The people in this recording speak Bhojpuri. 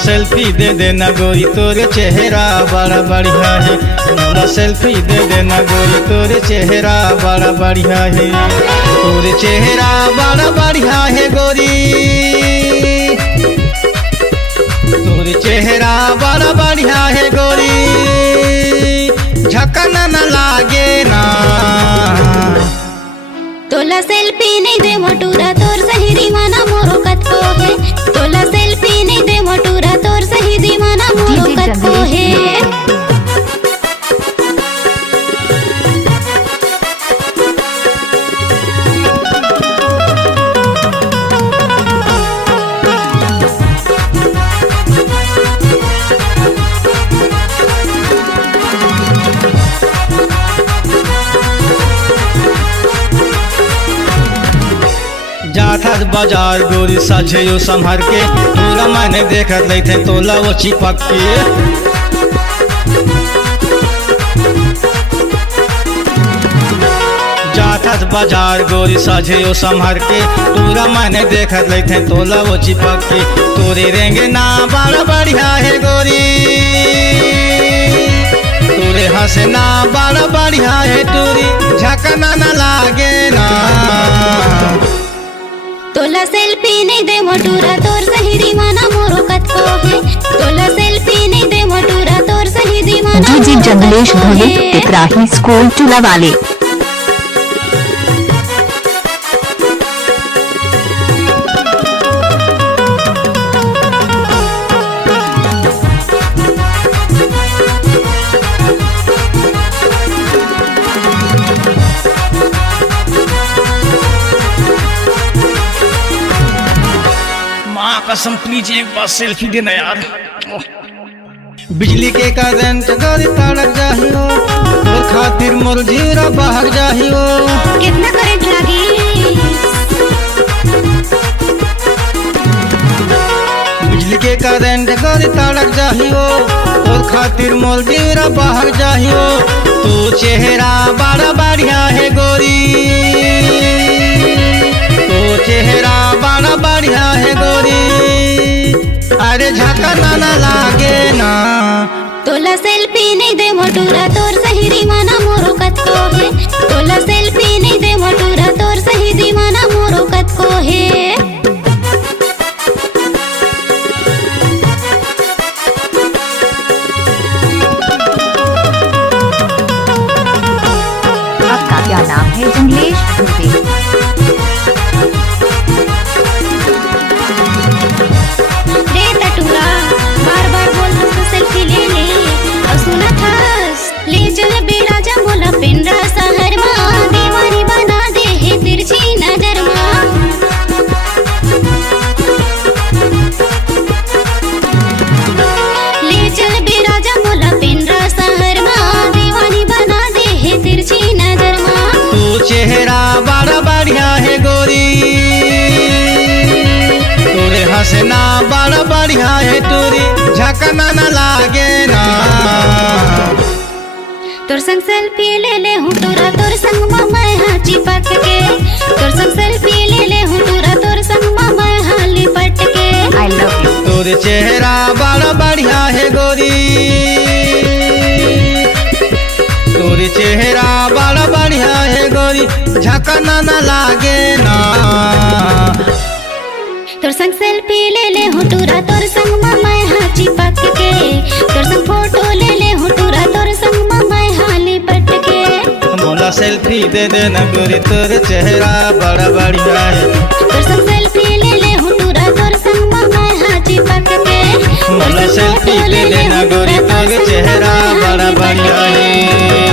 सेल्फी दे देना गोरी तोरे चेहरा बड़ा बढ़िया है। मोला सेल्फी दे देना गोरी तोरे चेहरा बड़ा बढ़िया है। तोरे चेहरा बड़ा बढ़िया है गोरी, तोरे चेहरा बड़ा बढ़िया है गोरी, झकना न लागे ना। तोला सेल्फी नहीं दे मोटूरा तोर सही दीवाना मोरो कत को है। तोला सेल्फी नहीं दे मोटूरा तोर सही दीवाना मोरो कत को है। जाथस बाजार गोरी साझे संभर के, तोला मैंने देखत लेते तोला वो चिपक के। जाथस बाजार गोरी साझे संभर के, तोला मैंने देखत लेते तोला वो चिपक के। तोरे रेंगे ना बड़ा बढ़िया है गोरी, तोरे हंसना बड़ा बढ़िया है टूरी, झकना न लागे ना। तोला सेल्फी नहीं दे मोटूरा तोर सही दीवाना मोरो कत को है। तोला सेल्फी नहीं दे मोटूरा तोर सही दीवाना। जी जंगलेश धोले टिकराही स्कूल चूला वाले। कसम प्लीज एक बार सेल्फी देना यार। बिजली के करंट गरी तड़क जाहियो, तोर खातिर मोर जीरा बहक जाहियो। कितना करंट लागी? बिजली के करंट गरी तड़क जाहियो, तोर खातिर मोर जीरा बहक जाहियो। तू चेहरा बड़ा बढ़िया है गोरी, तो चेहरा बड़ा बढ़िया है गोरी, अरे झकना न लागे ना। तोला सेल्फी नहीं दे मोटूरा तोर सही दीवाना मोरो कत को है। तोला सेल्फी नहीं दे मोटूरा तोर सही दीवाना मोरो कत को है। आपका क्या नाम है? जंगलेश धोले। बार बार बोल तो सेल्फी ले ले और सुना था ले चल बेड़ा जा मोला पिंडा शहर माँ, दीवानी बना दे है तिरछी नजर माँ। ले चल बेड़ा जा मोला पिंडा शहर माँ, दीवानी बना दे है तिरछी नजर माँ। तू चेहरा बड़ा बढ़िया है गोरी, तोरे हंसना बड़ा बढ़िया है टूरी, झकना न लागे ना। तोर संग सेल्फी ले ले हूँ तोरा तोर संग मैं हाँ चिपक के। तोर संग सेल्फी ले ले हूँ तोरा तोर संग मैं हाँ लिपट के। I love you। तोरे चेहरा बड़ा बढ़िया है गोरी, तोरे चेहरा बड़ा बढ़िया है गोरी, झकना न लागे ना। तोर संग सेल्फी ले ले हूँ तोरा तोर संग मैं हाँ चिपक के। तोर संग फोटो ले ले हूँ तोरा तोर संग मैं हाँ लिपट के। मोला सेल्फी दे देना गोरी तोरे चेहरा बड़ा बढ़िया है। तोर संग सेल्फी ले ले हूँ तोरा तोर संग मैं हाँ चिपक के। मोला सेल्फी दे देना गोरी तोरे चेहरा बड़ा बढ़िया है।